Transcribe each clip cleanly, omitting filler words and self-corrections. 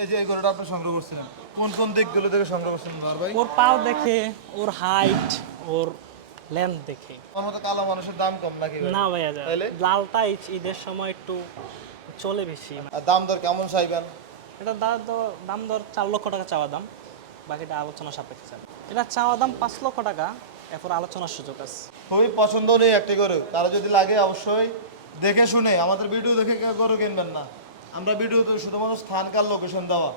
এই যে এই গরুটা আপনি সংগ্রহ করছিলেন, কোন কোন দিকগুলো থেকে সংগ্রহ করছিলেন ভাই? ওর পাও দেখে, ওর হাইট, ওর লেন্থ দেখে। ওর মতো কালো মানুষের দাম কম নাকি ভাই? না ভাইয়া, তাইলে লালটা ঈদের সময় একটু চলে বেশি। আর দাম দর কেমন চাইবেন? এটা দাম দর 4 লক্ষ টাকা চাওয়া দাম, বাকিটা আলোচনা সাপেক্ষে চাবে। এটা চাওয়া দাম 5 লক্ষ টাকা, এরপর আলোচনার সুযোগ আছে। খুবই পছন্দনীয় একটি গরু, কারো যদি লাগে অবশ্যই দেখে শুনে, আমাদের ভিডিও দেখে কেউ গরু কিনবেন না। আমরা ভিডিওতে শুধুমাত্র স্থানকার লোকেশন দেওয়া,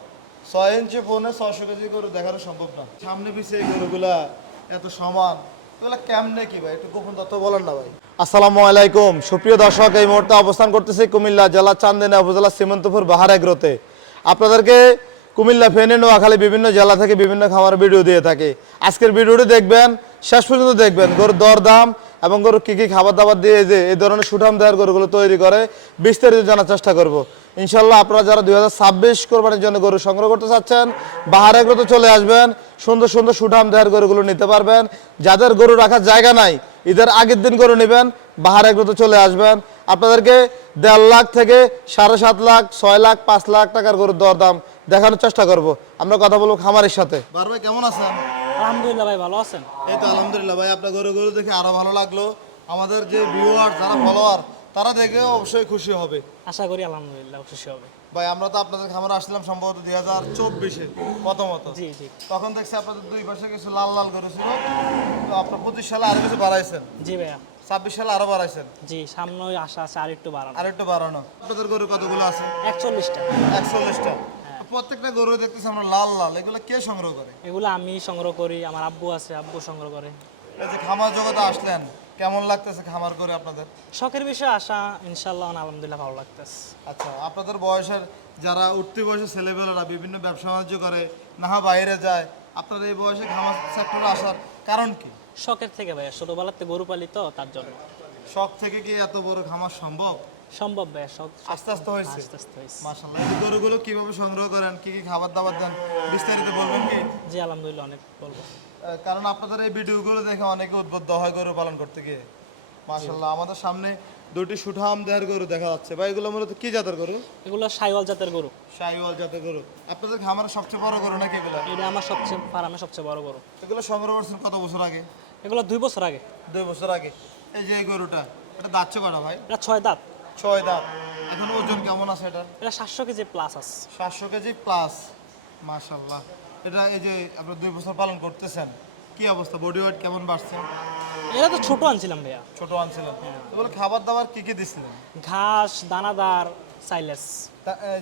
6 ইঞ্চি ফোনে 600 কেজি গরু দেখানো সম্ভব না। সামনে পিছিয়ে এই গরুগুলা এত সমান, এগুলা কেমনে কি ভাই, একটু গোপন তথ্য বলেন না ভাই। আসসালামু আলাইকুম সুপ্রিয় দর্শক, এই মুহূর্তে অবস্থান করতেছি কুমিল্লা জেলা চান্দিনা উপজেলা সীমান্তপুর বাহার এগ্রোতে। আপনাদেরকে কুমিল্লা, ফেনী, নোয়াখালী বিভিন্ন জেলা থেকে বিভিন্ন খামার ভিডিও দিয়ে থাকে। আজকের ভিডিওটি দেখবেন, শেষ পর্যন্ত দেখবেন, গরুর দরদাম এবং গরু কী কী খাবার দাবার দিয়ে যে এই ধরনের সুঠাম দেওয়ার গরুগুলো তৈরি করে বিস্তারিত জানার চেষ্টা করব। ইনশাল্লাহ আপনারা যারা 2026 কোরবানির জন্য গরু সংগ্রহ করতে চাচ্ছেন, বাহার এগ্রোতে চলে আসবেন, সুন্দর সুন্দর সুঠাম দেওয়ার গরুগুলো নিতে পারবেন। যাদের গরু রাখার জায়গা নাই, ঈদের আগের দিন গরু নেবেন, বাহার এগ্রোতে চলে আসবেন। আপনাদেরকে 1.5 লাখ থেকে 7.5 লাখ, 6 লাখ, 5 লাখ টাকার গরুর দরদাম দেখানোর চেষ্টা করব। আমরা কথা বলবো খামারের সাথে। বার ভাই কেমন আছেন? আলহামদুলিল্লাহ ভাই, ভালো আছেন? এই তো আলহামদুলিল্লাহ ভাই, আপনার গরু দেখে আরো ভালো লাগলো। আমাদের যে ভিউয়ার, যারা ফলোয়ার, তারা দেখে অবশ্যই খুশি হবে। আশা করি আলহামদুলিল্লাহ খুশি হবে। ভাই আমরা তো আপনাদের খামারে আসলাম সম্ভবত 2024-এ প্রথমত। জি জি তখন দেখছি আপনাদের দুই পাশে কিছু লাল লাল গরু ছিল, তো আপনার 25 সালে আরো কিছু বাড়াইছেন, জি ভাইয়া। 26 সালে আরো বাড়াইছেন, জি, সামনে আশা আছে আর একটু বাড়ানো। আর একটু বাড়ানো। আপনাদের গরু কতগুলো আছে? 41টা। 41টা। প্রত্যেকটা গরু দেখতেছি আমরা লাল লাল, এগুলো কে সংগ্রহ করে? এগুলো আমি সংগ্রহ করি, আমার আব্বু আছে, আব্বু সংগ্রহ করে। এই যে খামার জগতে আসলেন, কেমন লাগতেছে খামার করে আপনাদের? শখের বিষয়ে আসা, ইনশাল্লাহ আলহামদুলিল্লাহ ভালো লাগতেছে। আচ্ছা, আপনাদের বয়সের যারা উঠতি বয়সের ছেলেবেলেরা বিভিন্ন ব্যবসা বাণিজ্য করে, না হয় বাইরে যায়, আপনার এই বয়সে খামার সেক্টরে আসার কারণ কি? শখের থেকে ভাইয়া, ছোটবেলাতে গরু পালি তো, তার জন্য। শখ থেকে কি এত বড় খামার সম্ভব? সম্ভব ভাইয়া, শখ আস্তে আস্তে হয়েছে। আস্তে আস্তে হয়েছে। মাশাআল্লাহ। এই গরুগুলো কিভাবে সংগ্রহ করেন, কি কি খাবার দাবার দেন, বিস্তারিত বলবেন কি? জি আলহামদুলিল্লাহ, অনেক বলবো। কারণ আপনাদের এই ভিডিওগুলো দেখে অনেকে উদ্বুদ্ধ হয় গরু পালন করতে গিয়ে। মাশাআল্লাহ, আমাদের সামনে দুটি সুঠাম দেহের গরু দেখা যাচ্ছে। ভাই এগুলো মূলত কি জাতের গরু? এগুলো সাইওয়াল জাতের গরু। শাহিওয়াল জাতের গরু। আপনাদের খামারের সবচেয়ে বড় গরু নাকি এগুলো? এটা আমার ফার্মের সবচেয়ে বড় গরু। এগুলো সংগ্রহ করছেন কত বছর আগে? এগুলো 2 বছর আগে। 2 বছর আগে। এই যে এই গরুটা, এটা দাঁতছে কটা ভাই? এটা 6 দাঁত। 6 দাঁত। এখন ওজন কেমন আছে এটা? এটা 700 কেজি প্লাস আছে। 700 কেজি প্লাস। মাশাআল্লাহ। এটা এই যে আপনারা 2 বছর পালন করতেছেন, কি অবস্থা, বডি ওয়েট কেমন বাড়ছে? এটা তো ছোট আনছিলাম ভাইয়া। ছোট আনছিলেন, এগুলো খাবার দাবার কি কি দিছিলেন? ঘাস, দানাদার, সাইলেস।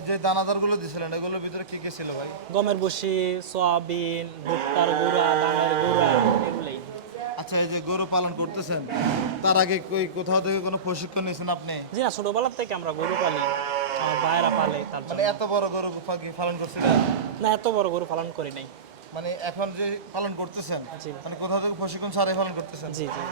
যে দানাদারগুলো দিছিলেন এগুলোর ভিতরে কি কি ছিল ভাই? গমের বসি, সয়াবিন, ভুট্টার গুঁড়া, ধানের গুঁড়া, এগুলোই। আচ্ছা, এই যে গরু পালন করতেছেন, তার আগে কোথাও থেকে কোনো প্রশিক্ষণ নিয়েছেন আপনি? জি না, ছোটবেলার থেকে আমরা গরু পালি, আমার ভাইয়েরা পালে, তার জন্য। মানে এত বড় গরু কি পালন করছিলেন? না, এত বড় গরু পালন করি নাই। মানে এখন যে পালন করতেছেন, জি। মানে কোথাও থেকে প্রশিক্ষণ ছাড়াই পালন করতেছেন? জি জি।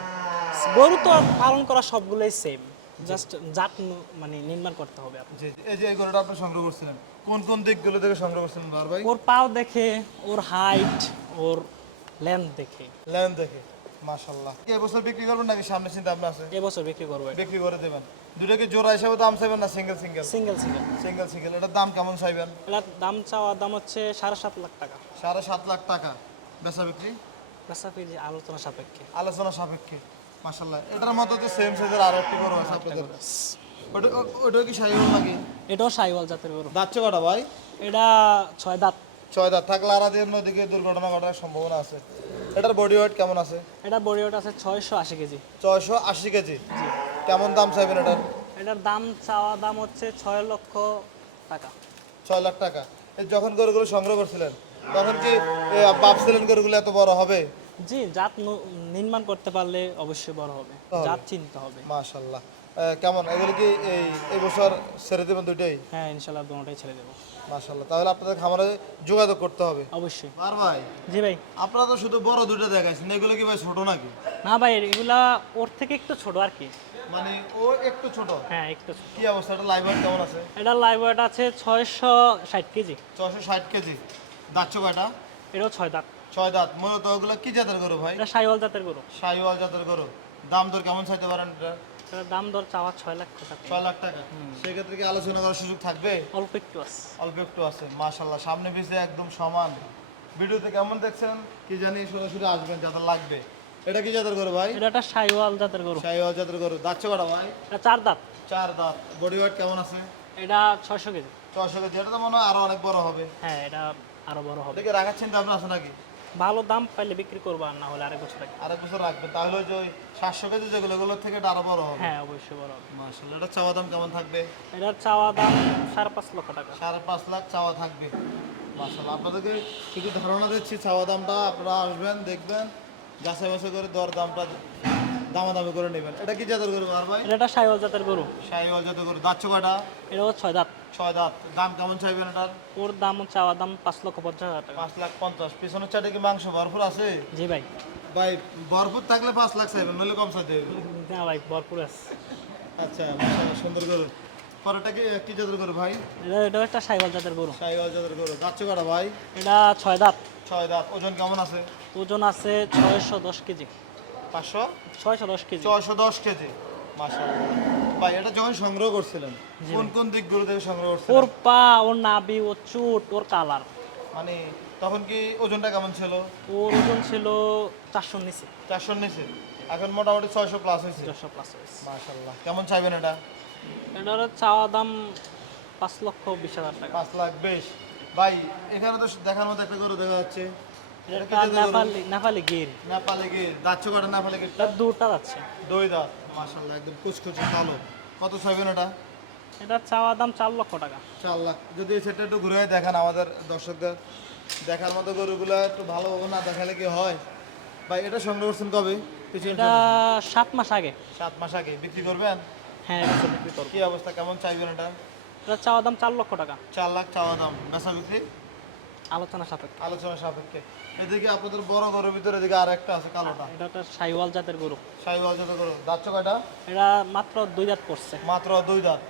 গরু তো পালন করা সবগুলোই সেম, জাস্ট জাত মানে নির্মাণ করতে হবে আপনি। জি। এই যে এই গরুটা আপনি সংগ্রহ করছিলেন, কোন কোন দিকগুলো থেকে সংগ্রহ করছিলেন ভাই? ওর পাও দেখে, ওর হাইট, ওর লেন্থ দেখে। লেন দেখে। মাশাআল্লাহ। এবছর বিক্রি করবেন নাকি সামনে চিন্তা ভাবনা আছে? এবছর বিক্রি করবো। বিক্রি করে দেবেন। দুটাকে জোড়া হিসেবে দাম চাইবেন না single single? Single single. Single single. এটার দাম কেমন চাইবেন? এটার দাম চাওয়া দাম হচ্ছে 7.5 লাখ টাকা। 7.5 লাখ টাকা। বেচা বিক্রি বেচা বিক্রি আলোচনা সাপেক্ষে। আলোচনা সাপেক্ষে। মাশাআল্লাহ। এটার মতো তো সেম সাইজের আরো একটি গরু আছে আপনাদের। ওটা কি শাহিওয়াল নাকি? এটাও সাইওয়াল জাতের গরু। দাঁতছে কটা ভাই? এটা 6 দাঁত। 6 দাঁত। থাকলে আরাদের নদীকে দুর্ঘটনা ঘটার সম্ভাবনা আছে। এটার বডি ওয়েট কেমন আছে? এটা বডি ওয়েট আছে 680 কেজি। 680 কেজি। জি। কেমন দাম চাইবেন এটার? এটার দাম চাওয়া দাম হচ্ছে 6 লক্ষ টাকা। 6 লাখ টাকা। এই যখন গরুগুলো সংগ্রহ করছিলেন, তখন কি ভাবছিলেন গরুগুলো এত বড় হবে? জি, জাত নির্মাণ করতে পারলে অবশ্যই বড় হবে। জাত চিনতে হবে। মাশাআল্লাহ। কেমন এগুলো কি এই বছর ছেড়ে দেবেন দুটোই? হ্যাঁ, ইনশাআল্লাহ দুটোটাই ছেড়ে দেবো। মাশাআল্লাহ। তাহলে আপনাদের খামারে যোগাযোগ করতে হবে অবশ্যই। আর ভাই, জি ভাই। আপনারা তো শুধু বড় দুটো দেখাইছেন, এগুলো কি ভাই ছোট নাকি? না ভাই, এগুলা ওর থেকে একটু ছোট আর কি। মানে ও একটু ছোট? হ্যাঁ, একটু ছোট। কি অবস্থা, এটা লাইভ ওয়েট কেমন আছে? এটা লাইভ ওয়েট আছে 660 কেজি। 660 কেজি। দাঁতছো কয়টা? এটাও 6 দাঁত। 6 দাঁত। মূলত ওগুলো কি জাতের গরু ভাই? এটা সাইওয়াল জাতের গরু। শাহিওয়াল জাতের গরু। দাম দর কেমন চাইতে পারেন এটা? এটার দাম দর চাওয়া 6 লক্ষ টাকা। 6 লাখ টাকা। সেক্ষেত্রে কি আলোচনা করার সুযোগ থাকবে? অল্প একটু আছে। অল্প একটু আছে। মাশাল্লাহ, সামনে পিছে একদম সমান। ভিডিওতে কেমন দেখছেন কি জানি, সরাসরি আসবেন যাদের লাগবে। এটা কি জাতের গরু ভাই? এটা একটা শাইওয়াল জাতের গরু। শাহিওয়াল জাতের গরু। দাচ্ছে কটা ভাই? এটা 4 দাঁত। 4 দাঁত। বডি ওয়েট কেমন আছে? এটা 600 কেজি। 600 কেজি। এটা তো মনে হয় আরো অনেক বড় হবে। হ্যাঁ, এটা আরো বড় হবে। এটাকে রাখার চিন্তা ভাবনা আছে নাকি? ভালো দাম পাইলে বিক্রি করবো, আর না হলে আরেক বছর রাখবো। আরেক বছর রাখবেন, তাহলে ওই যে ওই 700 কেজি যেগুলো, ওগুলোর থেকে এটা আরো বড় হবে। হ্যাঁ, অবশ্যই বড় হবে। মাশাল্লাহ, এটা চাওয়া দাম কেমন থাকবে? এটার চাওয়া দাম 5.5 লক্ষ টাকা। 5.5 লাখ চাওয়া থাকবে। মাশাল্লাহ, আপনাদেরকে শুধু ধারণা দিচ্ছি চাওয়া দামটা, আপনারা আসবেন দেখবেন, যাচাই বাছাই করে দর দামটা দামাদামি করে নেবেন। এটা কি জাতের গরু আর ভাই? এটা একটা শাইওয়াল জাতের গরু। শাহিওয়াল জাতের গরু। দাচ্ছে কয়টা? এটাও 6 দাঁত। 6 দাঁত। দাম কেমন চাইবেন এটার? ওর দাম চাওয়া দাম 5,50,000 টাকা। 5,50,000। পিছনের চাটে কি মাংস ভরপুর আছে? জি ভাই। ভাই ভরপুর থাকলে 5 লাখ চাইবেন, নইলে কম চাইতে হবে। না ভাই, ভরপুর আছে। আচ্ছা, মাশাআল্লাহ, সুন্দর গরু। পরেরটা কি জাতের গরু ভাই? এটাও একটা শাইওয়াল জাতের গরু। শাহিওয়াল জাতের গরু। দাচ্ছে কয়টা ভাই? এটা 6 দাঁত। 6 দাঁত। ওজন কেমন আছে? ওজন আছে 610 কেজি। 500? 610 কেজি। 610 কেজি। মাশাআল্লাহ। ভাই এটা যখন সংগ্রহ করছিলেন, কোন কোন দিকগুলো থেকে সংগ্রহ ওর করছিলেন? পা, ওর নাভি, ওর চুট, ওর কালার। মানে তখন কি ওজনটা কেমন ছিল? ওর ওজন ছিল 400 নিচে। 400 এর নিচে। এখন মোটামুটি 600 প্লাস হয়েছে। 400 প্লাস হয়েছে। মাশাআল্লাহ। কেমন চাইবেন এটা? এটার চাওয়া দাম 5,20,000 টাকা। 5 লাখ। বেশ। ভাই এখানে তো দেখার মতো একটা গরু দেখা যাচ্ছে। এটা কি এটা জাতের গরু? নেপালি গির। নেপালি গির। দাচ্ছে কটা নেপালি গিরটা? এটা দুটা যাচ্ছে। 2 দাঁত। মাশাআল্লাহ, একদম কুচকুচে কালো। কত চাইবেন এটা? এটার চাওয়া দাম 4 লক্ষ টাকা। 4 লাখ। যদি এই সেটটা একটু ঘুরে দেখান আমাদের দর্শকদের, দেখার মতো গরুগুলো একটু ভালোভাবে না দেখালে কি হয়? ভাই এটা সংগ্রহ করছেন কবে? পিছনে এটা 7 মাস আগে। 7 মাস আগে। বিক্রি করবেন? হ্যাঁ, এটা বিক্রি করবো। কি অবস্থা, কেমন চাইবেন এটা? এটার চাওয়া দাম 4 লক্ষ টাকা। 4 লাখ চাওয়া দাম। বেচা বিক্রি আলোচনা সাপেক্ষে। আলোচনা সাপেক্ষে। এদিকে আপনাদের বড় গরুর ভিতরে এদিকে আর একটা আছে কালোটা। এটা একটা শাইওয়াল জাতের গরু। শাহিওয়াল জাতের গরু। দাচ্ছে কয়টা? এটা মাত্র 2 দাঁত করছে। মাত্র 2 দাঁত।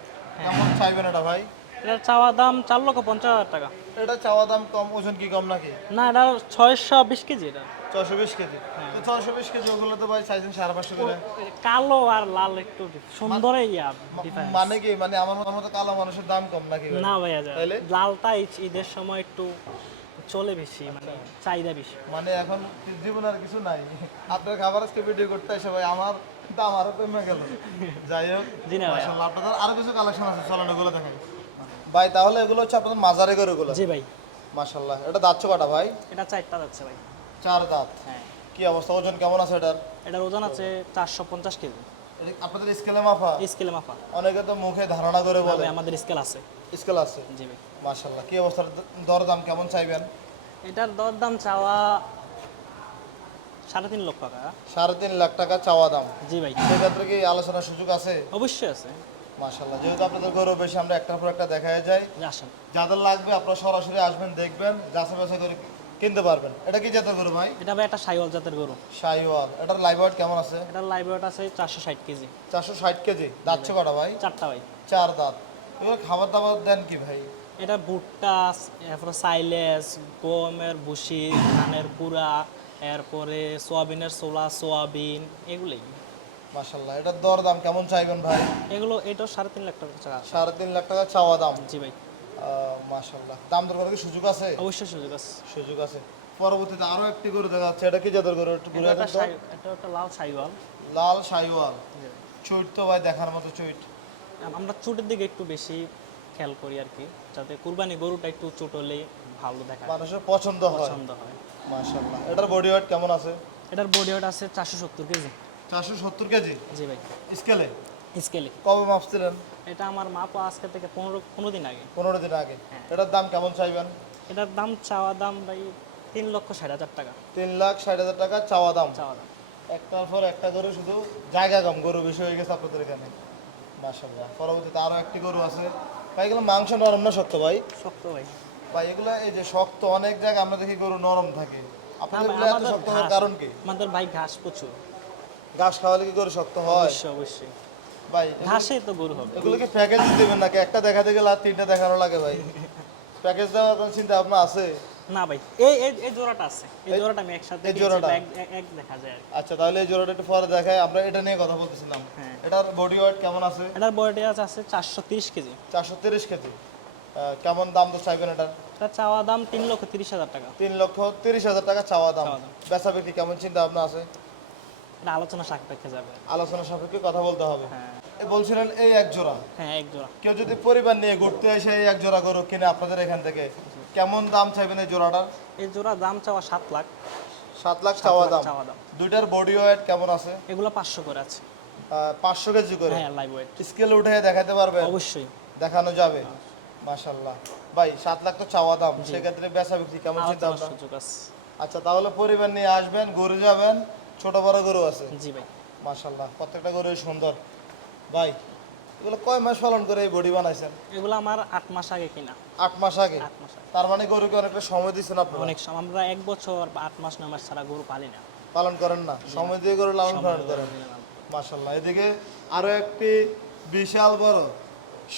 কেমন চাইবেন এটা ভাই? এটার চাওয়া দাম 4,50,000 টাকা। এটা চাওয়া দাম কম, ওজন কি কম নাকি? না, এটা 620 কেজি। এটা 620 কেজি। তো 620 কেজি ওগুলো তো ভাই চাইছেন 550 করে। কালো আর লাল একটু সুন্দর ডিফারেন্স। মানে কি, মানে আমার মতো কালো মানুষের দাম কম নাকি ভাই? না ভাইয়া, তাইলে? লালটা ঈদের সময় একটু চলে বেশি, মানে চাহিদা বেশি। মানে এখন জীবন আর কিছু নাই। আপনার খাবার আজকে ভিডিও করতে এসে ভাই আমার দাম আরো কমে গেল। যাই হোক, জি না ভাইয়া। মাশাআল্লাহ, আপনাদের আরো কিছু কালেকশন আছে, চলেন ওগুলো দেখাই। ভাই তাহলে এগুলো হচ্ছে আপনাদের মাঝারি গরুগুলো। জি ভাই। মাশাআল্লাহ। এটা দাচ্ছে কটা ভাই? এটা 4টা যাচ্ছে ভাই। 4 দাঁত। হ্যাঁ। কি অবস্থা, ওজন কেমন আছে এটার? এটার ওজন আছে 450 কেজি। এটা আপনাদের স্কেলে মাপা? স্কেলে মাপা। অনেকে তো মুখে ধারণা করে না বলে। ভাই, আমাদের স্কেল আছে। স্কেল আছে। জি ভাই। মাশাআল্লাহ। কি অবস্থা, দর দাম কেমন চাইবেন? এটার দরদাম চাওয়া 3.5 লক্ষ টাকা। 3.5 লাখ টাকা চাওয়া দাম। জি ভাই। সেক্ষেত্রে কি আলোচনার সুযোগ আছে? অবশ্যই আছে। মাশাআল্লাহ। যেহেতু আপনাদের গরু বেশি, আমরা একটার পর একটা দেখায় যাই। আসেন। যাদের লাগবে আপনারা সরাসরি আসবেন, দেখবেন, যাচাই বাছাই করে কিনতে পারবেন। এটা কি জাতের গরু ভাই? এটা ভাই একটা শাইওয়াল জাতের গরু। শাহিওয়াল। এটার লাইভ ওয়েট কেমন আছে? এটার লাইভ ওয়েট আছে 460 কেজি। 460 কেজি। দাচ্ছে কটা ভাই? 4টা ভাই। 4 দাঁত। এগুলো খাবার দাবার দেন কি ভাই? এটা ভুট্টা, এরপরে সাইলেজ, গমের ভুসি, ধানের কুড়া, এরপরে সোয়াবিনের ছোলা, সোয়াবিন, এগুলোই। মাশাআল্লাহ। এটার দর দাম কেমন চাইবেন ভাই? এগুলো এটাও 3.5 লাখ টাকা টাকা। 3.5 লাখ টাকা চাওয়া দাম। জি ভাই। মাশাআল্লাহ। দাম দর করার কি সুযোগ আছে? অবশ্যই সুযোগ আছে। সুযোগ আছে। পরবর্তীতে আরো একটি গরু দেখা যাচ্ছে। এটা কি জাতের গরু একটু ঘুরে দেখান তো। এটা একটা লাল শাইওয়াল। লাল শাহিওয়াল। চুইট তো ভাই দেখার মতো চুইট। আমরা চুটের দিকে একটু বেশি খেয়াল করি আর কি, যাতে কুরবানি গরুটা একটু চুট হলে ভালো দেখায়, মানুষের পছন্দ হয়। পছন্দ হয়। মাশাআল্লাহ। এটার বডি ওয়েট কেমন আছে? এটার বডি ওয়েট আছে 470 কেজি। 470 কেজি। জি ভাই। স্কেলে স্কেলে। কবে মাপছিলেন? এটা আমার মাপ আজকে থেকে 15 দিন আগে। 15 দিন আগে। হ্যাঁ। এটার দাম কেমন চাইবেন? এটার দাম চাওয়া দাম ভাই 3,60,000 টাকা। 3,60,000 টাকা চাওয়া দাম। চাওয়া দাম। একটার পর একটা গরু, শুধু জায়গা কম, গরু বেশি হয়ে গেছে আপনাদের এখানে। মাশাআল্লাহ। পরবর্তীতে আরো একটি গরু আছে। ভাই এগুলো মাংস নরম না শক্ত ভাই? শক্ত ভাই। ভাই এগুলো এই যে শক্ত, অনেক জায়গায় আমরা দেখি গরু নরম থাকে, আপনাদের না এগুলো ভাই, এত শক্ত হওয়ার কারণ কি? আমাদের ভাই ঘাস প্রচুর। ঘাস খাওয়ালে কি গরু শক্ত হয়? অবশ্যই অবশ্যই। ভাই ঘাসেই তো গরু হবে। এগুলো কি প্যাকেজ দিবেন নাকি একটা দেখাতে গেলে আর 3টা দেখানো লাগে ভাই? প্যাকেজ দেওয়ার কোনো চিন্তা ভাবনা আছে? না ভাই, এই জোড়াটা আছে, এই জোড়াটা আমি একসাথে এই কিনেছি, জোড়াটা? এক দেখা যায় আর কি। আচ্ছা, তাহলে এই জোড়াটা একটু পরে দেখাই। আমরা এটা নিয়ে কথা বলতেছিলাম। হ্যাঁ। এটার বডি ওয়েট কেমন আছে? এটার বডি আছে 430 কেজি। 430 কেজি। কেমন দাম তো চাইবেন এটা? এটা চাওয়া দাম 3,30,000 টাকা। 3,30,000 টাকা চাওয়া দাম। চাওয়া দাম। বেচা বিক্রি কেমন চিন্তা ভাবনা আছে? এটা আলোচনা সাপেক্ষে যাবে। আলোচনা সাপেক্ষে কথা বলতে হবে। হ্যাঁ বলছিলেন এই এক জোড়া, হ্যাঁ, এক জোড়া। কেউ যদি পরিবার নিয়ে ঘুরতে এসে এই এক জোড়া গরু কিনে আপনাদের এখান থেকে, কেমন দাম চাইবেন এই জোড়াটার? এই জোড়া দাম চাওয়া 7 লাখ। 7 লাখ চাওয়া দাম। চাওয়া দাম। দুইটার বডি ওয়েট কেমন আছে? এগুলো 500 করে আছে। 500 কেজি করে। হ্যাঁ, লাইভ ওয়েট। স্কেল উঠে দেখাতে পারবেন? অবশ্যই। দেখানো যাবে। মাশাআল্লাহ ভাই, 7 লাখ তো চাওয়া দাম, সেক্ষেত্রে বেচা বিক্রি কেমন চিন্তা আলোচনার ভাবনা? সুযোগ আছে। আচ্ছা, তাহলে পরিবার নিয়ে আসবেন, ঘুরে যাবেন, ছোট বড় গরু আছে। জি ভাই। মাশাআল্লাহ, প্রত্যেকটা গরুই সুন্দর। ভাই, এগুলো কয় মাস পালন করে এই বডি বানাইছেন? এগুলো আমার 8 মাস আগে কিনা। 8 মাস আগে? 8 মাস আগে। তার মানে গরুকে অনেকটা সময় দিচ্ছেন আপনারা? অনেক সময় আমরা 1 বছর বা 8 মাস 9 মাস ছাড়া গরু পালি না। পালন করেন না, সময় দিয়ে গরু লালন পালন করেন। দিলাম। মাশাআল্লাহ। এদিকে আরো একটি বিশাল বড়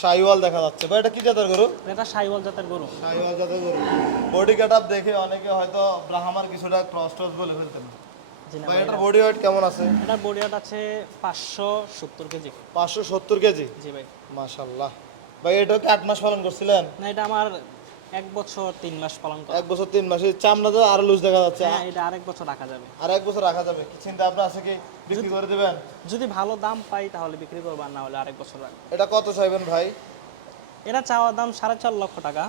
শাহিওয়াল দেখা যাচ্ছে। ভাই, এটা কি জাতের গরু? এটা সাইওয়াল জাতের গরু। শাহিওয়াল জাতের গরু। বডি কাটআপ দেখে অনেকে হয়তো ব্রাহ্মার কিছুটা ক্রস টস বলে ফেলতেন। জি না ভাই, ভাই, এটার বডি ওয়েট কেমন আছে? এটার বডি ওয়েট আছে 570 কেজি। 570 কেজি। জি ভাই। মাশাআল্লাহ। ভাই, এটা কি 8 মাস পালন করছিলেন? না, এটা আমার 1 বছর 3 মাস পালন করা। 1 বছর 3 মাস। এই চামড়া তো আরো লুজ দেখা যাচ্ছে। হ্যাঁ, এটা আরেক বছর রাখা যাবে। আর 1 বছর রাখা যাবে। কি চিন্তা আপনার আছে কি বিক্রি করে দিবেন? যদি ভালো দাম পাই তাহলে বিক্রি করবো, আর না হলে আরেক বছর রাখবো। এটা কত চাইবেন ভাই? এটা চাওয়া দাম 4.5 লক্ষ টাকা।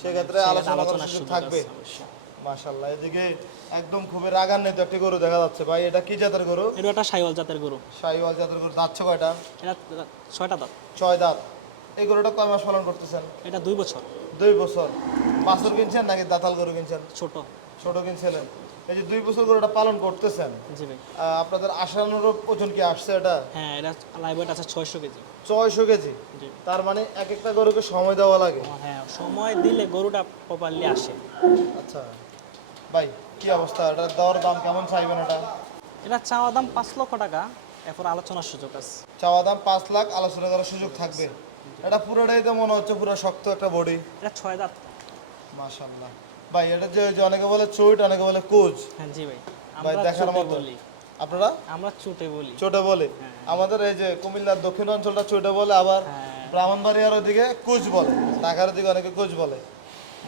সেক্ষেত্রে আলোচনা করার আলোচনার সুযোগ সুযোগ থাকবে। আছে অবশ্যই। মাশাআল্লাহ। এদিকে একদম খুবই রাগান্বিত একটি গরু দেখা যাচ্ছে। ভাই, এটা কি জাতের গরু? এটা একটা সাইওয়াল জাতের গরু। শাহিওয়াল জাতের গরু। দাঁতছে কয়টা? এটা 6টা দাঁত। 6 দাঁত। এই গরুটা কয় মাস পালন করতেছেন? এটা 2 বছর। 2 বছর। বাছুর কিনছেন নাকি দাতাল গরু কিনছেন? ছোট। ছোট কিনছিলেন। এই যে 2 বছর গরুটা পালন করতেছেন, জি ভাই। আপনাদের আশানুরূপ ওজন কি আসছে এটা? হ্যাঁ, এটা লাইভ ওয়েট আছে 600 কেজি। 600 কেজি। জি। তার মানে এক একটা গরুকে সময় দেওয়া লাগে। হ্যাঁ, সময় দিলে গরুটা প্রপারলি আসে। আচ্ছা ভাই, কি অবস্থা? এটা দর দাম কেমন চাইবেন এটা? এটা চাওয়া দাম 5 লক্ষ টাকা, এরপর আলোচনার সুযোগ আছে। চাওয়া দাম 5 লাখ, আলোচনা করার সুযোগ থাকবে। এটা পুরোটাই তো মনে হচ্ছে পুরো শক্ত একটা বডি। এটা 6 দাঁত। মাশাআল্লাহ। ভাই, এটা যে অনেকে বলে চুট, অনেকে বলে কোচ। হ্যাঁ জি ভাই। ভাই, আমরা দেখার চুটে মতো। বলি। আপনারা আমরা চুটে বলি। ছোটে বলে। আমাদের এই যে কুমিল্লার দক্ষিণ অঞ্চলটা ছোটে বলে, আবার হ্যাঁ। ব্রাহ্মণবাড়িয়ার ওদিকে কোচ বলে, ঢাকার ওদিকে অনেকে কোচ বলে।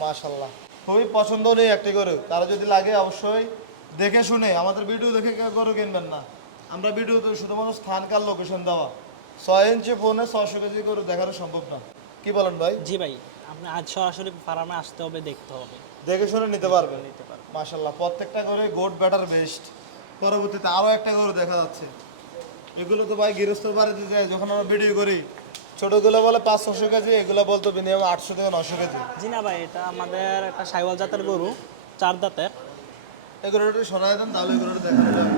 মাশাআল্লাহ, খুবই পছন্দনীয় একটি গরু। কারো যদি লাগে অবশ্যই দেখে শুনে, আমাদের ভিডিও দেখে কেউ গরু কিনবেন না। আমরা ভিডিওতে শুধুমাত্র স্থানকার লোকেশন দেওয়া। 6 ইঞ্চি ফোনে 600 কেজি গরু দেখানো সম্ভব না। কি বলেন ভাই? জি ভাই, আপনি আজ সরাসরি ফার্মে আসতে হবে, দেখতে হবে। দেখে শুনে নিতে পারবেন। নিতে পারবেন। মাশাআল্লাহ, প্রত্যেকটা গরু গোট ব্যাটার বেস্ট। পরবর্তীতে আরো একটা গরু দেখা যাচ্ছে। এগুলো তো ভাই গৃহস্থ বাড়িতে যায় যখন আমরা ভিডিও করি, ছোটগুলো বলে 500-600 কেজি, এগুলো বলতো মিনিমাম 800 থেকে 900 কেজি। জি না ভাই, এটা আমাদের একটা সাইওয়াল জাতের গরু, 4 দাঁতের। এই গরুটা শোনায় দেন, তাহলে এই গরুটা দেখানো যাবে।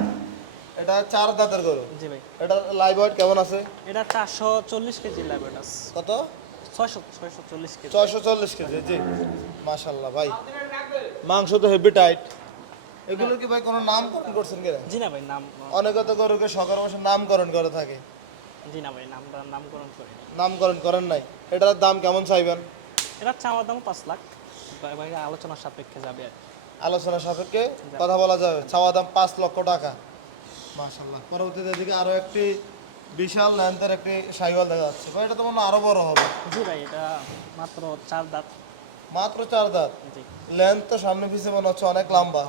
এটা 4 দাঁতের গরু। জি ভাই। এটা লাইভ ওয়েট কেমন আছে? এটা 440 কেজি লাইভ ওয়েট আছে। কত? 640 কেজি। 640 কেজি। জি। মাশাআল্লাহ ভাই, মাংস তো হেভি টাইট। এগুলো কি ভাই কোনো নামকরণ করছেন কিনা? জি না ভাই, অনেকে তো গরুকে সকাল বসে নামকরণ করে থাকে। জি না ভাই, নামকরণ করি না। নামকরণ করেন নাই। এটার দাম কেমন চাইবেন? এটা চাওয়া দাম 5 লাখ। ভাই, আলোচনার সাপেক্ষে যাবে আর কি। আলোচনা সাপেক্ষে কথা বলা যাবে। চাওয়া দাম 5 লক্ষ টাকা। মাশাআল্লাহ। পরবর্তীতে দিকে আরো একটি বিশাল লেন্থের একটি শাহিওয়াল দেখা যাচ্ছে। ভাই, এটা তো মনে হয় আরো বড় হবে। জি ভাই, এটা মাত্র 4 দাঁত। মাত্র 4 দাঁত। জি। লেন্থ তো সামনে পিছে মনে হচ্ছে অনেক লম্বা।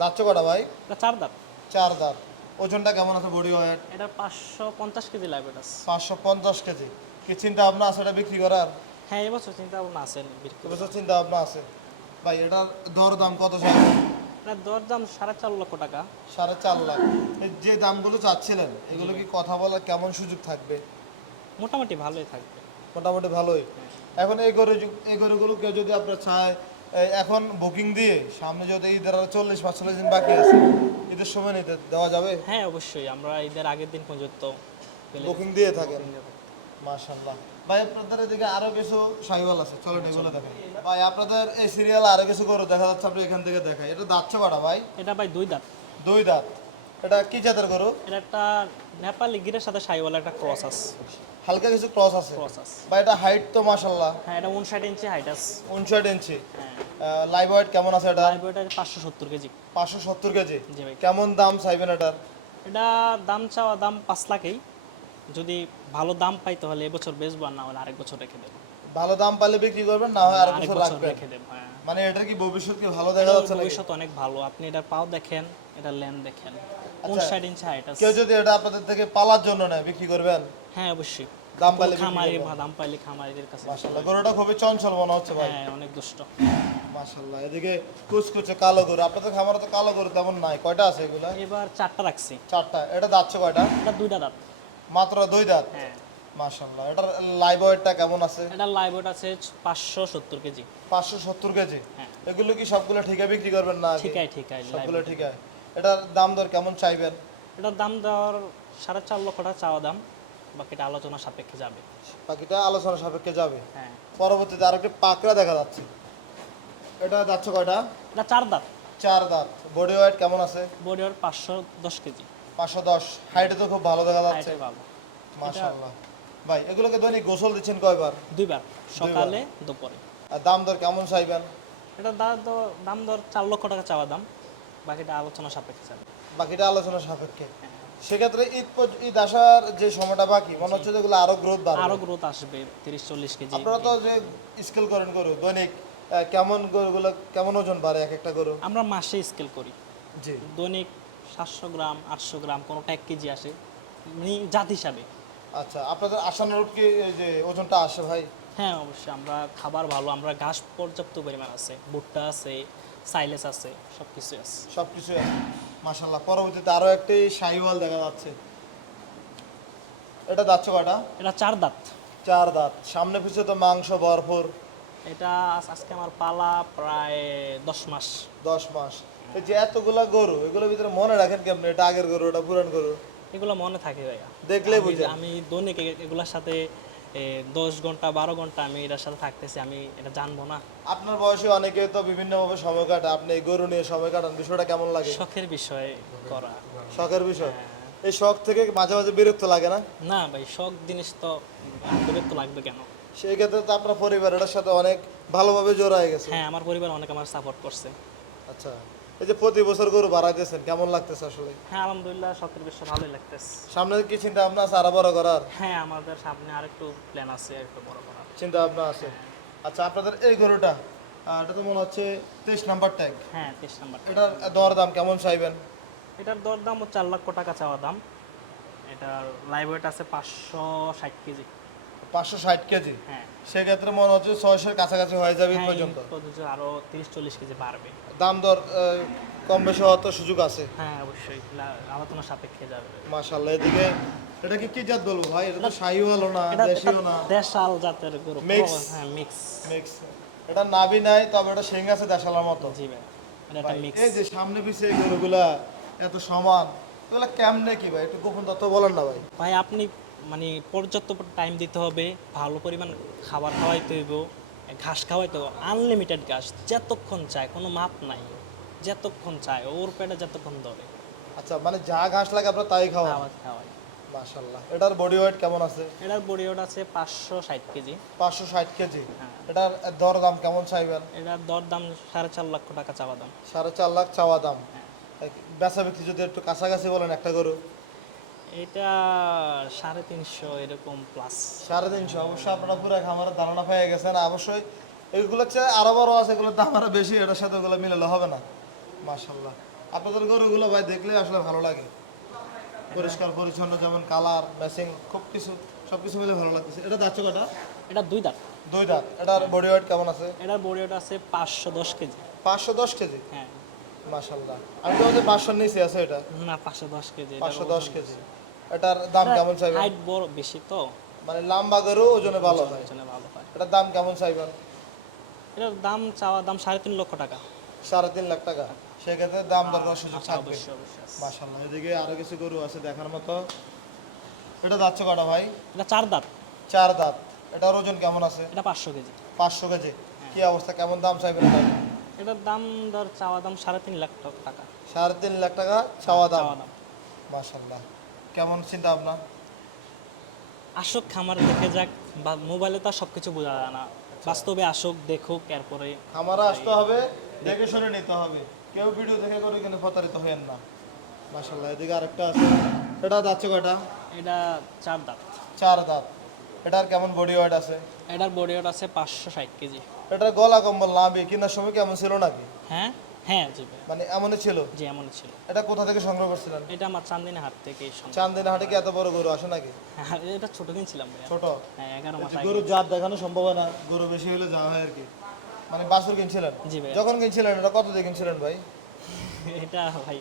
দাঁত কটা ভাই? এটা 4 দাঁত। 4 দাঁত। ওজনটা কেমন আছে বডি ওয়েট? এটা 550 কেজি লাইভ ওয়েট আছে। 550 কেজি। কি চিন্তা ভাবনা আছে এটা বিক্রি করার? হ্যাঁ, এবছর চিন্তা ভাবনা আছে বিক্রি। এবছর চিন্তা ভাবনা আছে। ভাই, এটার দর দাম কত চাইবেন? এটা দর দাম 4.5 লক্ষ টাকা। 4.5 লাখ। এই যে দামগুলো চাচ্ছিলেন, এগুলো কি কথা বলার কেমন সুযোগ থাকবে? মোটামুটি ভালোই থাকবে। মোটামুটি ভালোই। এখন এই গরুগুলো কেউ যদি আপনার চায়, এখন বুকিং দিয়ে সামনে যদি ঈদের আরো 40-45 দিন বাকি আছে, ঈদের সময় নিতে দেওয়া যাবে? হ্যাঁ অবশ্যই, আমরা ঈদের আগের দিন পর্যন্ত বুকিং দিয়ে থাকেন। মাশাআল্লাহ। ভাই, আপনাদের এদিকে আরো কিছু শাহিওয়াল আছে, চলেন এগুলো দেখেন। ভাই, আপনাদের এই সিরিয়াল আরো কিছু গরু দেখা যাচ্ছে, আপনি এখান থেকে দেখাই। এটা দাঁতছে কটা ভাই? এটা ভাই 2 দাঁত। 2 দাঁত। এটা কি জাতের গরু? এটা একটা নেপালি গিরের সাথে সাইওয়ালা একটা ক্রস আছে। হালকা কিছু ক্রস আছে ক্রস আছে। বা এটা হাইট তো মাশাল্লাহ হ্যাঁ, এটা 59 ইঞ্চি হাইট আছে। 59 ইঞ্চি। হ্যাঁ, লাইভ ওয়েট কেমন আছে এটা? Live weight 570 KG. 570 কেজি। জি ভাই। কেমন দাম চাইবেন এটার? এটা দাম চাওয়া দাম 5 লাখই। যদি ভালো দাম পাই তাহলে এবছর বেচবো, আর না হলে আরেক বছর রেখে দেবো। ভালো দাম পাইলে বিক্রি করবেন, না হয় আরেক আরেক বছর বছর রাখবেন। রেখে দেবো। হ্যাঁ, মানে এটার কি ভবিষ্যৎ কি ভালো দেখা এটার যাচ্ছে নাকি? ভবিষ্যৎ অনেক ভালো। আপনি এটার পাও দেখেন, এটা ল্যান্ড দেখেন, আচ্ছা। 59 ইঞ্চি হাইট আছে। কেউ যদি এটা আপনাদের থেকে পালার জন্য নেয় বিক্রি করবেন? হ্যাঁ, অবশ্যই। দাম পাইলে বিক্রি খামারি করবেন? দাম পাইলে খামারিদের কাছে। মাশাআল্লাহ, গরুটা খুবই চঞ্চল মনে হচ্ছে ভাই। হ্যাঁ, অনেক দুষ্ট। মাশাআল্লাহ। এদিকে কুচকুচে কালো গরু, আপনাদের খামারে তো কালো গরু তেমন নাই, কয়টা আছে এগুলা? এবার 4টা রাখছি। 4টা। এটা দাঁতছে কয়টা? এটা 2টা দাঁত। মাত্র 2 দাঁত। হ্যাঁ, মাশাআল্লাহ। এটার লাইভ ওয়েটটা কেমন আছে? এটা লাইভ ওয়েট আছে 570 কেজি। 570 কেজি। হ্যাঁ। এগুলো কি সবগুলো ঠিকা বিক্রি করবেন না আগে? ঠিকাই ঠিকাই live সবগুলো weight। ঠিকায়। এটার দাম দর কেমন চাইবেন? এটার দাম দেওয়ার 4.5 লক্ষ টাকা চাওয়া দাম, বাকিটা আলোচনা সাপেক্ষে যাবে। বাকিটা আলোচনা সাপেক্ষে যাবে। হ্যাঁ, পরবর্তীতে আরেকটি পাকড়া দেখা যাচ্ছে। এটা যাচ্ছে কয়টা? এটা 4 দাঁত। 4 দাঁত। বডি ওয়েট কেমন আছে? Body weight 510 KG. 510। হাইটে তো খুব ভালো দেখা যাচ্ছে। হাইটে ভালো। মাশাআল্লাহ। ভাই এগুলোকে দৈনিক গোসল দিচ্ছেন কয়বার? 2বার, সকালে দুপুরে। আর দাম দর কেমন চাইবেন? এটা দাম দর 4 লক্ষ টাকা চাওয়া দাম, বাকিটা আলোচনা সাপেক্ষে যাবে। বাকিটা আলোচনা সাপেক্ষে। সেক্ষেত্রে ঈদ আসার যে সময়টা বাকি, মনে হচ্ছে যেগুলো আরো গ্রোথ বাড়বে। আরো গ্রোথ আসবে 30-40 কেজি। আপনারা তো যে স্কেল করেন গরু দৈনিক, কেমন গরুগুলো কেমন ওজন বাড়ে এক একটা গরু? আমরা মাসে স্কেল করি। জি। দৈনিক 700 গ্রাম, 800 গ্রাম, কোনোটা 1 কেজি আসে, জাত হিসাবে। আচ্ছা, আপনাদের আশানুরূপ কি এই যে ওজনটা আসে ভাই? হ্যাঁ, অবশ্যই। আমরা খাবার ভালো, আমরা ঘাস পর্যাপ্ত পরিমাণ আছে, ভুট্টা আছে, সাইলেস আছে, সব কিছুই আছে। সবকিছু আছে মাশাআল্লাহ। পরবর্তীতে আরো একটি শাহিওয়াল দেখা যাচ্ছে। এটা যাচ্ছে কয়টা? এটা 4 দাঁত। 4 দাঁত। সামনে পিছনে তো মাংস ভরপুর। এটা আজকে আমার পালা প্রায় 10 মাস। 10 মাস। এই যে এতগুলা গরু, এগুলোর ভিতরে মনে রাখেন কেমনে এটা আগের গরু এটা পুরান গরু? এগুলো মনে থাকে ভাইয়া। দেখলেই আমি- বুঝেন। আমি দৈনিক এগুলোর সাথে 10 ঘন্টা 12 ঘন্টা আমি এটার সাথে থাকতেছি, আমি এটা জানবো না? আপনার বয়সে অনেকে তো বিভিন্নভাবে সময় কাটায়, আপনি এই গরু নিয়ে সময় কাটান, বিষয়টা কেমন লাগে? শখের বিষয় করা। শখের বিষয়। এই শখ থেকে মাঝে মাঝে বিরক্ত লাগে না? না ভাই, শখ জিনিস তো বিরক্ত লাগবে কেন? সেই ক্ষেত্রে তো আপনার পরিবারের সাথে অনেক ভালোভাবে জড়ায় গেছে। হ্যাঁ, আমার পরিবার অনেক আমার সাপোর্ট করছে। আচ্ছা, এই যে প্রতি বছর গরু বাড়াইতেছেন, কেমন লাগতেছে আসলে? হ্যাঁ, আলহামদুলিল্লাহ, শখের বিষয় ভালোই লাগতেছে। সামনে কি চিন্তা ভাবনা আছে আরো বড় করার? হ্যাঁ, আমাদের সামনে আরেকটু প্ল্যান আছে, একটু বড় করার। চিন্তা ভাবনা আছে। আচ্ছা, আপনাদের এই গরুটা, এটা তো মনে হচ্ছে 23 নাম্বার ট্যাগ। হ্যাঁ, 23 নাম্বার। এটার দর দাম কেমন চাইবেন? এটার দর দাম 4 লক্ষ টাকা চাওয়া দাম। এটার লাইভ ওয়েট আছে 560 কেজি। 560 কেজি। হ্যাঁ, সেক্ষেত্রে মনে হচ্ছে 600-এর কাছাকাছি হয়ে যাবে ঈদ হ্যাঁ, পর্যন্ত। এই পর্যন্ত আরো 30-40 কেজি বাড়বে। দাম দর কম বেশি হওয়ার তো সুযোগ আছে। হ্যাঁ, অবশ্যই আলোচনা সাপেক্ষে যাবে। মাশাআল্লাহ। এদিকে এটা কি জাত বলবো ভাই? এটা তো শাহিওয়ালও না, এটা দেশিও না, দেশাল জাতের গরু। Mix। হ্যাঁ, মিক্স। মিক্স। এটা নাভি নাই, তবে এটা শিং আছে দেশালার মতো। জি ভাই, এটা একটা ভাই, মিক্স। এই যে সামনে পিছে এই গরুগুলা এত সমান, এগুলা কেমনে কি ভাই? একটু গোপন তথ্য বলেন না ভাই। ভাই, আপনি মানে পর্যাপ্ত টাইম দিতে হবে, ভালো পরিমাণ খাবার খাওয়াইতে হইব, ঘাস খাওয়াইতে হবে, আনলিমিটেড ঘাস, যতক্ষণ চায়, কোনো মাপ নাই, যতক্ষণ চায়, ওর পেটে যতক্ষণ ধরে আচ্ছা, মানে যা ঘাস লাগে আপনার তাই খাওয়া? খাওয়া খাওয়াই। মাশাআল্লাহ। এটার বডি ওয়েট কেমন আছে? এটার বডি ওয়েট আছে 560 কেজি। 560 কেজি। হ্যাঁ। এটার দর দাম কেমন চাইবেন? এটার দর দাম 4.5 লক্ষ টাকা চাওয়া দাম। 4.5 লাখ চাওয়া দাম। হ্যাঁ। বেচা বিক্রি যদি একটু কাছাকাছি বলেন একটা গরু? এটা 350 এরকম প্লাস। 350। অবশ্যই আপনারা পুরো খামারের ধারণা পেয়ে গেছেন। অবশ্যই এগুলোর চেয়ে আরো বড় আছে, এগুলোর দাম আরো বেশি, এটার সাথে ওগুলো মিলালে হবে না। মাশাআল্লাহ। আপনাদের গরুগুলো ভাই দেখলে আসলে ভালো লাগে, পরিষ্কার পরিচ্ছন্ন, যেমন কালার ম্যাচিং, খুব কিছু সবকিছু মিলে ভালো লাগতেছে। এটা যাচ্ছে কটা? এটা 2 দাঁত। 2 দাঁত। এটার বডি ওয়েট কেমন আছে? এটার বডি ওয়েট আছে 510 কেজি। 510 কেজি। হ্যাঁ, মাশাআল্লাহ। আমি তো 500 নিচে আছে এটা। না, 510 কেজি। 510 কেজি। এটার দাম কেমন চাইবেন? হাইট বড় বেশি তো, মানে লম্বা গরু ওজনে ভালো হয়। ওজনে ভালো হয়। এটার দাম কেমন চাইবেন? এটার দাম চাওয়া দাম 3.5 লক্ষ টাকা। 3.5 লাখ টাকা। সেক্ষেত্রে দাম দর করার সুযোগ আচ্ছা, থাকবে। অবশ্যই অবশ্যই আছে। মাশাআল্লাহ। এদিকে আরো কিছু গরু আছে দেখার মতো। এটা যাচ্ছে কটা ভাই? এটা 4 দাঁত। 4 দাঁত। এটার ওজন কেমন আছে? এটা 500 কেজি। 500 কেজি। কি অবস্থা, কেমন দাম চাইবেন এটা? এটার দাম দর চাওয়া দাম 3.5 লাখ টাকা। 3.5 লাখ টাকা চাওয়া দাম। চাওয়া দাম। মাশাআল্লাহ। কেমন চিন্তা ভাবনা? আসুক খামার দেখে যাক, বা মোবাইলে তো আর সব কিছু বোঝা যায় না, বাস্তবে আসুক দেখুক এরপরে। খামারে আসতে হবে, দেখে শুনে নিতে হবে। কেউ ভিডিও দেখে করে কিন্তু প্রতারিত হয়েন না। মাশাল্লাহ, এদিকে আরেকটা আছে। এটা যাচ্ছে কয়টা? এটা 4 দাঁত। 4 দাঁত। এটার কেমন বডি ওয়েট আছে? এটার বডি ওয়েট আছে 560 কেজি। এটার গলা কম্বল নাভি কেনার সময় কেমন ছিল নাকি? হ্যাঁ হ্যাঁ জি ভাই, মানে এমনই ছিল? জি এমন ছিল। এটা কোথা থেকে সংগ্রহ করছিলেন? এটা আমার চান্দিনা হাট থেকে চান্দিনা হাটে কি এত বড় গরু আসে নাকি? হ্যাঁ, এটা ছোট কিনছিলাম ভাইয়া। ছোট? হ্যাঁ 11 মাস এই যে আগে। গরুর জাত দেখানো সম্ভব হয় না, গরু বেশি হলে যাওয়া হয় আর কি। মানে বাছুর কিনছিলেন? জি ভাই। যখন কিনছিলেন এটা কত দিয়ে কিনছিলেন ভাই? এটা ভাই,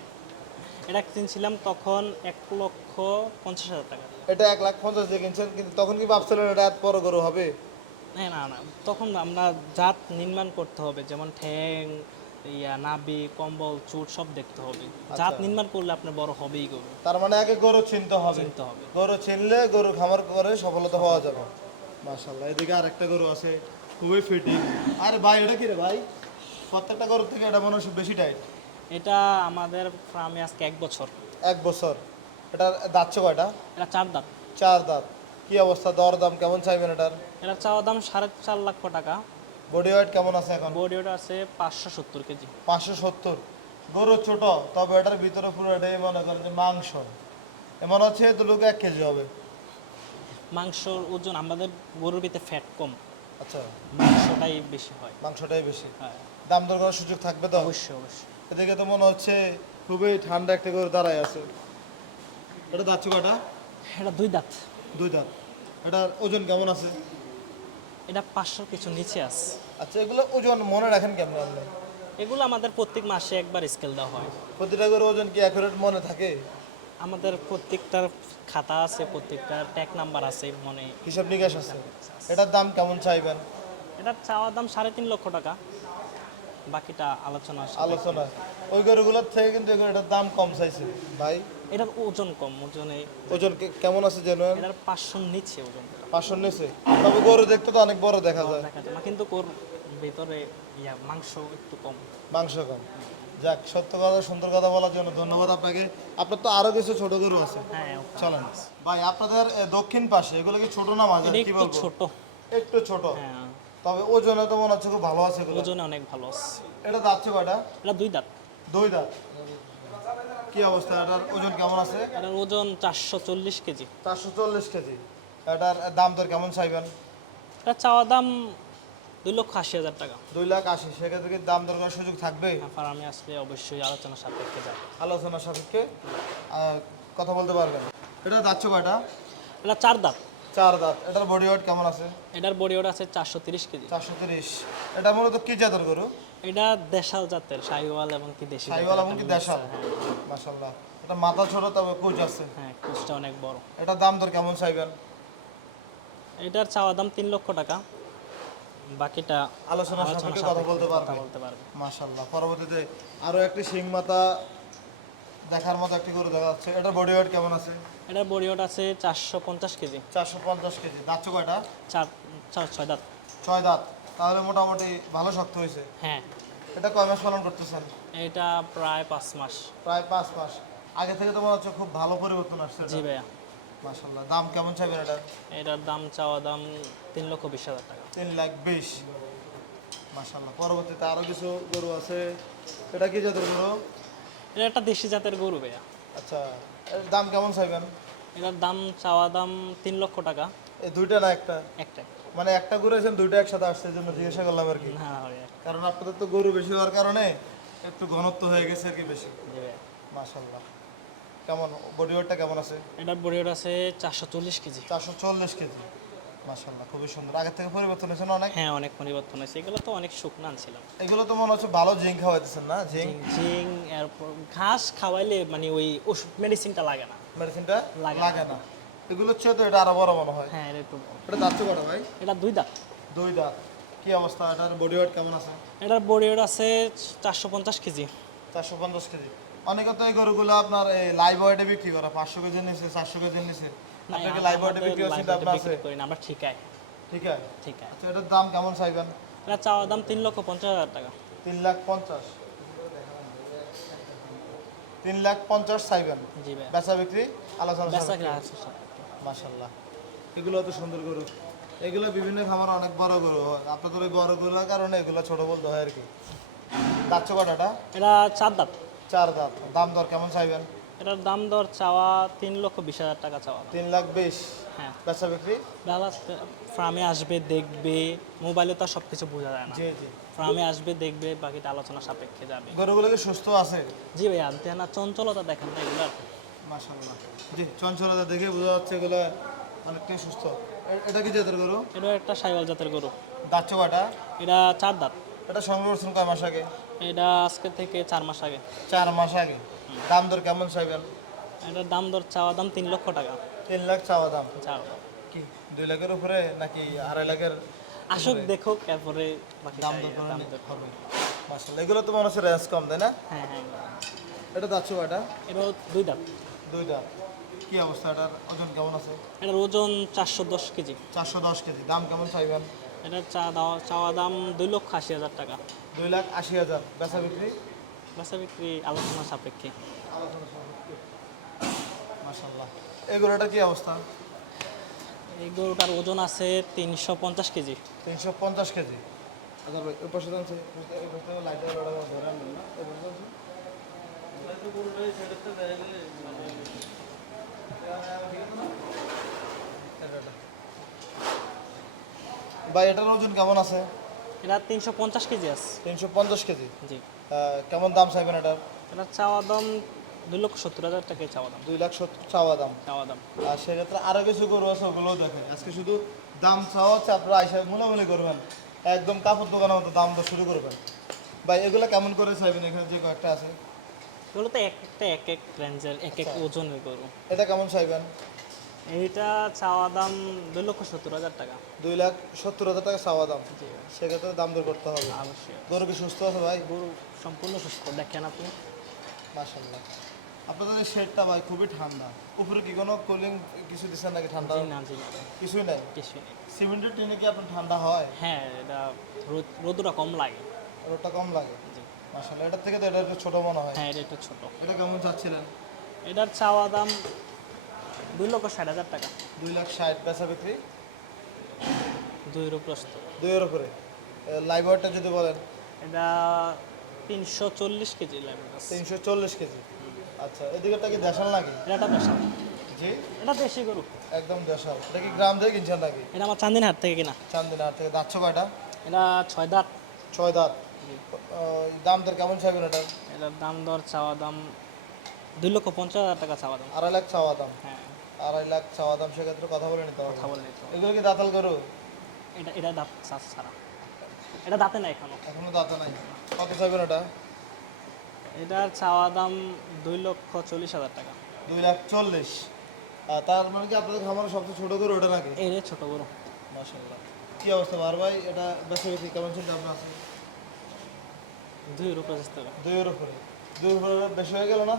এটা কিনছিলাম তখন 1,50,000 টাকা। এটা 1,50,000 দিয়ে কিনছেন, কিন্তু তখন কি ভাবছিলেন এটা এত বড় গরু হবে? হ্যাঁ না না, তখন আমরা জাত নির্মাণ করতে হবে, যেমন ঠ্যাং, নাভি, কম্বল, চুট সব দেখতে হবে। জাত নির্মাণ করলে আপনার বড় হবেই গরু। তার মানে আগে গরু চিনতে হবে। চিনতে হবে। গরু চিনলে গরু খামার করে সফলতা পাওয়া যাবে। মাশাআল্লাহ, এদিকে আরেকটা গরু আছে, খুবই ফিটিং। আরে ভাই এটা কি রে ভাই? প্রত্যেকটা গরু থেকে এটা মনে হয় বেশি টাইট। এটা আমাদের ফার্মে আজকে 1 বছর। 1 বছর। এটা দাঁতছে কয়টা? এটা 4 দাঁত। 4 দাঁত। কি অবস্থা, দর দাম কেমন চাইবেন এটার? এটা চাওয়া দাম 4.5 লক্ষ টাকা। বডি ওয়েট কেমন আছে এখন? বডি ওটা আছে 570 কেজি। 570। গরু ছোট, তবে এটার ভিতরে পুরো এটাই মনে করেন যে মাংস। এমন হচ্ছে দুলোক 1 কেজি হবে। মাংসর ওজন, আমাদের গরুর ভিতরে ফ্যাট কম, আচ্ছা, মাংসটাই বেশি হয়। মাংসটাই বেশি। হ্যাঁ দাম দর করার সুযোগ থাকবে তো? অবশ্যই অবশ্যই। এদিকে তো মনে হচ্ছে খুবই ঠান্ডা একটা গরু দাঁড়ায় আছে। এটা দাঁতছে কয়টা? এটা 2 দাঁত। 2 দাঁত। এটার ওজন কেমন আছে? এটা 500 কিছু নিচে আছে। আচ্ছা, এগুলো ওজন মনে রাখেন কেমন আপনি? এগুলো আমাদের প্রত্যেক মাসে একবার স্কেল দেওয়া হয়। প্রতিটা গরুর ওজন কি অ্যাকুরেট মনে থাকে? আমাদের প্রত্যেকটার খাতা আছে, প্রত্যেকটার ট্যাগ নাম্বার আছে মনে। হিসাব নিকাশ আছে। এটার দাম কেমন চাইবেন? এটার চাওয়া দাম 3.5 লক্ষ টাকা, বাকিটা আলোচনা সাপেক্ষে। আলোচনা। ওই গরুগুলোর থেকে কিন্তু এটার দাম কম চাইছে ভাই। এটার ওজন কম, ওজনে ওজন কেমন আছে জেনুয়েন? এটার 500 নিচে ওজন। 500 নিচে। তবে গরু দেখতে তো অনেক বড় দেখা যায়। দেখা যায় না, কিন্তু ওর ভিতরে মাংস একটু কম। মাংস কম। যাক, সত্য কথা, সুন্দর কথা বলার জন্য ধন্যবাদ আপনাকে। আপনার তো আরো কিছু ছোট গরু আছে। হ্যাঁ চলেন ভাই, আপনাদের দক্ষিণ পাশে এগুলো কি ছোট না মাঝারি, এটা কি একটু বলবো? ছোট। একটু ছোট। হ্যাঁ, তবে ওজনে তো মনে হচ্ছে খুব ভালো আছে এগুলো। ওজনে অনেক ভালো আছে। এটা যাচ্ছে কয়টা? এটা 2 দাঁত। 2 দাঁত। কি অবস্থা, এটার ওজন কেমন আছে? এটার ওজন 440 কেজি। 440 কেজি। এটার দাম দর কেমন চাইবেন? এটা চাওয়া দাম 2,80,000 টাকা। 2,80,000। সেক্ষেত্রে কি দাম দর করার সুযোগ থাকবে? ফার্মে আসলে অবশ্যই আলোচনা সাপেক্ষে যাবে। আলোচনা সাপেক্ষে কথা বলতে পারবেন। এটা যাচ্ছে কয়টা? এটা 4 দাঁত। 4 দাঁত। এটার বডি ওয়েট কেমন আছে? এটার বডি ওটা আছে 430 কেজি। 430। এটা মূলত কি জাতের গরু? এটা দেশাল জাতের, শাহিওয়াল এবং কি দেশি জাতের শাহিওয়াল এবং একটা কি mix। দেশাল? মাশাআল্লাহ। এটা মাথা ছোট, তবে কুচ আছে। হ্যাঁ, কোচটা অনেক বড়। এটার দাম দর কেমন চাইবেন? এটার চাওয়া দাম 3 লক্ষ টাকা, বাকিটা আলোচনা সাপেক্ষে কথা বলতে কথা পারবে। বলতে পারবে। মাশাআল্লাহ। পরবর্তীতে আরো একটি শিং মাথা দেখার মতো একটি গরু দেখা যাচ্ছে। এটার বডি ওয়েট কেমন আছে? এটার বডি ওটা আছে 450 কেজি। 450 কেজি। দাঁতছে কয়টা? 6 দাঁত। 6 দাঁত। তাহলে মোটামুটি ভালো শক্ত হয়েছে। হ্যাঁ, এটা কয় মাস পালন করতেছেন? এটা প্রায় 5 মাস। প্রায় 5 মাস। আগে থেকে তো মনে হচ্ছে খুব ভালো পরিবর্তন আসছে। জি ভাইয়া। মাশাআল্লাহ। দাম কেমন চাইবেন এটা? এটার দাম চাওয়া দাম 3,20,000 টাকা। 3,20,000। মাশাআল্লাহ। পরবর্তীতে আরো কিছু গরু আছে। এটা কি জাতের গরু? এটা একটা দেশি জাতের গরু ভাইয়া। আচ্ছা, এর দাম কেমন চাইবেন? এটার দাম চাওয়া দাম 3 লক্ষ টাকা। এই দুইটা না একটা? একটা। মানে একটা গরু আছেন, দুইটা একসাথে আসছে, এই জন্য জিজ্ঞাসা করলাম আর কি। না ভাইয়া। কারণ আপনাদের তো গরু বেশি হওয়ার কারণে একটু ঘনত্ব হয়ে গেছে আর কি বেশি। জি ভাইয়া। মাশাআল্লাহ। কেমন বডি ওয়েটটা কেমন আছে? এটার বডি ওটা আছে 440 কেজি। 440 কেজি। মাশাআল্লাহ, খুবই সুন্দর। আগের থেকে পরিবর্তন হয়েছে না অনেক? হ্যাঁ, অনেক পরিবর্তন হয়েছে। এগুলো তো অনেক শুকনো ছিলাম। এগুলো তো মনে হচ্ছে ভালো জিঙ্ক খাওয়াইতেছেন না? জিঙ্ক জিং, এরপর ঘাস খাওয়াইলে মানে ওই ওষুধ মেডিসিনটা লাগে না। মেডিসিনটা লাগে লাগে না। এগুলো চেয়ে তো এটা আরো বড় মনে হয়। হ্যাঁ, এটা একটু বড়। এটা যাচ্ছে কটা ভাই? এটা 2 দাঁত। 2 দাঁত। কি অবস্থা, এটার বডি ওয়েট কেমন আছে? এটার বডি ওয়েট আছে 450 কেজি। 450 কেজি। অনেকে তো এই গরুগুলো আপনার এই লাইভ ওয়েটে বিক্রি করে 500 কেজির নিচে, 400 কেজির নিচে। না, আপনাকে লাইভ ওয়েটে আমাদের বিক্রি হচ্ছে live weight আপনার আছে? বিক্রি করি না, আমরা ঠিকায়। ঠিক আছে। ঠিকায়। আচ্ছা, এটার দাম কেমন চাইবেন? এটা চাওয়া দাম 3,50,000 টাকা। 3,50,000। 3,50,000 চাইবেন? জি ভাই। বেচা বিক্রি আলোচনা বেচা সাপেক্ষে। কিনা আছে সব। মাশাআল্লাহ। এগুলো তো সুন্দর গরু। এগুলো বিভিন্ন খামার অনেক বড় গরু হয়, আপনাদের ওই বড় গরুর কারণে এগুলো ছোট বলতে হয় আর কি। দাঁত কাটাটা এটা 4 দাঁত। 4 দাঁত। দাম দর কেমন চাইবেন? এটার দাম দর চাওয়া 3,20,000 টাকা চাওয়া দাম। 3,20,000। হ্যাঁ, বেচা বিক্রি? প্লাস ফার্মে আসবে দেখবে, মোবাইলে তো সব কিছু বোঝা যায় না। জি জি। ফার্মে আসবে দেখবে, বাকিটা আলোচনা সাপেক্ষে যাবে। গরুগুলো কি সুস্থ আছে? জি ভাইয়া, দেখেন না চঞ্চলতা দেখেন না এগুলার। মাশাআল্লাহ। জি, চঞ্চলতা দেখে বোঝা যাচ্ছে এগুলো অনেকটাই সুস্থ। এটা কি জাতের গরু? এটা একটা সাইওয়াল জাতের গরু। দাঁত কাটা? এটা 4 দাঁত। এটা সংগ্রহ করছেন কয় মাস আগে? এটা আজকে থেকে 4 মাস আগে। 4 মাস আগে। দাম দর কেমন চাইবেন? এটার দাম দর চাওয়া দাম 3 লক্ষ টাকা 3 লাখ চাওয়া দাম। চাওয়া। কি 2 লাখের উপরে নাকি 2.5 লাখের? আসুক দেখুক, এরপরে বাকি দাম দর করে হবে। মাশাআল্লাহ, এগুলো তো মনে হচ্ছে রেঞ্জ কম, তাই না? হ্যাঁ হ্যাঁ। এটা দাঁত কাটা? এটাও 2 দাঁত। 2 দাঁত। কি অবস্থা, এটার ওজন কেমন আছে? এটার ওজন 410 কেজি। 410 কেজি। দাম কেমন চাইবেন? এটার চাওয়া দাম 2,80,000 টাকা। 2,80,000। বেচা বিক্রি? বেচা বিক্রি আলোচনা সাপেক্ষে। আলোচনা সাপেক্ষে। মাশাআল্লাহ। এই গরুটার কি অবস্থা? এই গরুটার ওজন আছে 350 কেজি। 350 কেজি। আচ্ছা ভাই, ওই পাশে যাচ্ছে, এই পাশে লাইটার ধরে আনবেন না, এই পাশে যাচ্ছে। ভাই, এটার ওজন কেমন আছে? এটা 350 কেজি আছে। 350 কেজি। জি। কেমন দাম চাইবেন এটার? এটার চাওয়া দাম 2,70,000 টাকাই চাওয়া দাম। 2,70,000 চাওয়া দাম। চাওয়া দাম। আর সেক্ষেত্রে আরো কিছু গরু আছে, ওগুলোও দেখেন। আজকে শুধু দাম চাওয়া হচ্ছে, আপনারা আইসা মূলামূলি করবেন, একদম কাপড় দোকানের মতো দাম দর শুরু করবেন। ভাই, এগুলো কেমন করে চাইবেন? এখানে যে কয়েকটা আছে, এগুলো তো এক এক রেঞ্জের, এক এক ওজনের গরু। এটা কেমন চাইবেন? এইটা চাওয়া দাম 2,70,000 টাকা। 2,70,000 টাকা চাওয়া দাম। জি সেক্ষেত্রে দাম দর করতে হবে। অবশ্যই। গরু কি সুস্থ আছে ভাই? গরু সম্পূর্ণ সুস্থ, দেখেন আপনি। মাশাআল্লাহ। আপনাদের এই শেডটা ভাই খুবই ঠান্ডা। উপরে কি কোনো কুলিং কিছু দিচ্ছেন নাকি ঠান্ডা? জি না, জি না, কিছুই নাই। কিছুই নেই। সিমেন্টের টিনে কি আপনার ঠান্ডা হয়? হ্যাঁ, এটা রোদটা কম লাগে। রোদটা কম লাগে। জি। মাশাআল্লাহ, এটার থেকে তো এটা একটু ছোট মনে হয়। হ্যাঁ, এটা একটু ছোট। এটা কেমন চাচ্ছিলেন? এটার চাওয়া দাম 2,60,000 টাকা। 2,60,000। বেচা বিক্রি? 2 প্রস্ত। 2 এর উপরে। লাইভ ওয়েটটা যদি বলেন? এটা 340 কেজি লাগবে। 340 কেজি। আচ্ছা, এদিকেরটা কি দেশাল নাকি? এটা একটা দেশাল। জি, এটা দেশি গরু। একদম দেশাল। এটা কি গ্রাম থেকে কিনছেন নাকি? এটা আমার চান্দিনা হাট থেকে কিনা। চান্দিনার থেকে। দাঁতছ কয়টা? এটা 6 দাঁত। 6 দাঁত। জি। দাম দর কেমন চাইবেন এটা? এটার দাম দর চাওয়া দাম 2,50,000 টাকা চাওয়া দাম। 2.5 লাখ চাওয়া দাম। হ্যাঁ, 2.5 লাখ চাওয়া দাম, সেক্ষেত্রে কথা বলে নিতে হবে। কথা বলে নিতে হবে। এগুলো কি দাঁতাল গরু? এটা দাঁত ছাড়া। এটা দাঁতে না এখনো। এখনো দাঁতা নাই। কত চাইবেন এটা? এটার চাওয়া দাম 2,40,000 টাকা। 2,40,000। তার মানে কি আপনাদের খামারের সবচেয়ে ছোট গরু ওটা নাকি? এই রে ছোট গরু। মাশাআল্লাহ। কি অবস্থা বার ভাই, এটা বেশি বেশি কেমন চিন্তা ভাবনা আছে? 2 প্রসেস টাকা। 2 এর উপরে। 2 এর উপরে বেশি হয়ে গেল না?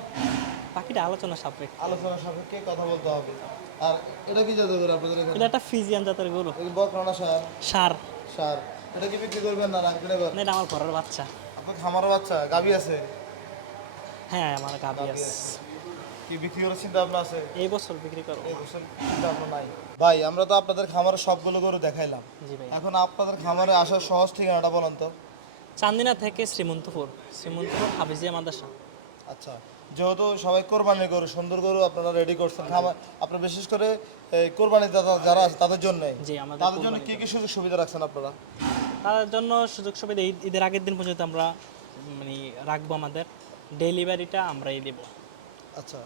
বাকিটা আলোচনা সাপেক্ষে। আলোচনা সাপেক্ষে কথা বলতে হবে। আর এটা কি জাতের গরু আপনাদের এখানে? এটা একটা ফিজিয়ান জাতের গরু। এই বকরানা সার? সার। সার। এটা কি বিক্রি করবেন না রাখবেন এবার? না, এটা আমার ঘরের বাচ্চা। আপনার খামারও বাচ্চা গাভী আছে? হ্যাঁ, আমার গাভী আছে। কি বিক্রি করার চিন্তা ভাবনা আছে? এই বছর বিক্রি করবো। এই বছর চিন্তা ভাবনা নাই। ভাই, আমরা তো আপনাদের খামারে সবগুলো গরু দেখাইলাম। জি ভাই। এখন আপনাদের খামারে আসার সহজ ঠিকানাটা বলেন তো। চান্দিনা থেকে শ্রীমন্তপুর হাফিজিয়া মাদ্রাসা। আচ্ছা, যেহেতু সবাই কোরবানির গরু, সুন্দর গরু আপনারা রেডি করছেন খামার, আপনারা বিশেষ করে এই কোরবানি যারা আছে তাদের জন্য, জি, আমাদের তাদের জন্য কি কি সুযোগ সুবিধা রাখছেন আপনারা? তার জন্য সুযোগ সুবিধা ঈদের আগের দিন পর্যন্ত আমরা মানে রাখবো, আমাদের ডেলিভারিটা আমরাই দেব। আচ্ছা,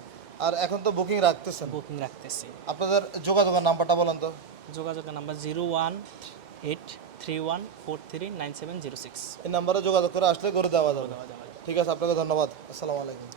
আর এখন তো বুকিং রাখতেছেন, বুকিং রাখতেছি। আপনাদের যোগাযোগের নাম্বারটা বলেন তো। যোগাযোগের নাম্বার 01831439706। এই নাম্বারে যোগাযোগ করে আসলে গরু দেওয়া যাবে। ঠিক আছে, আপনাকে ধন্যবাদ। আসসালামু আলাইকুম।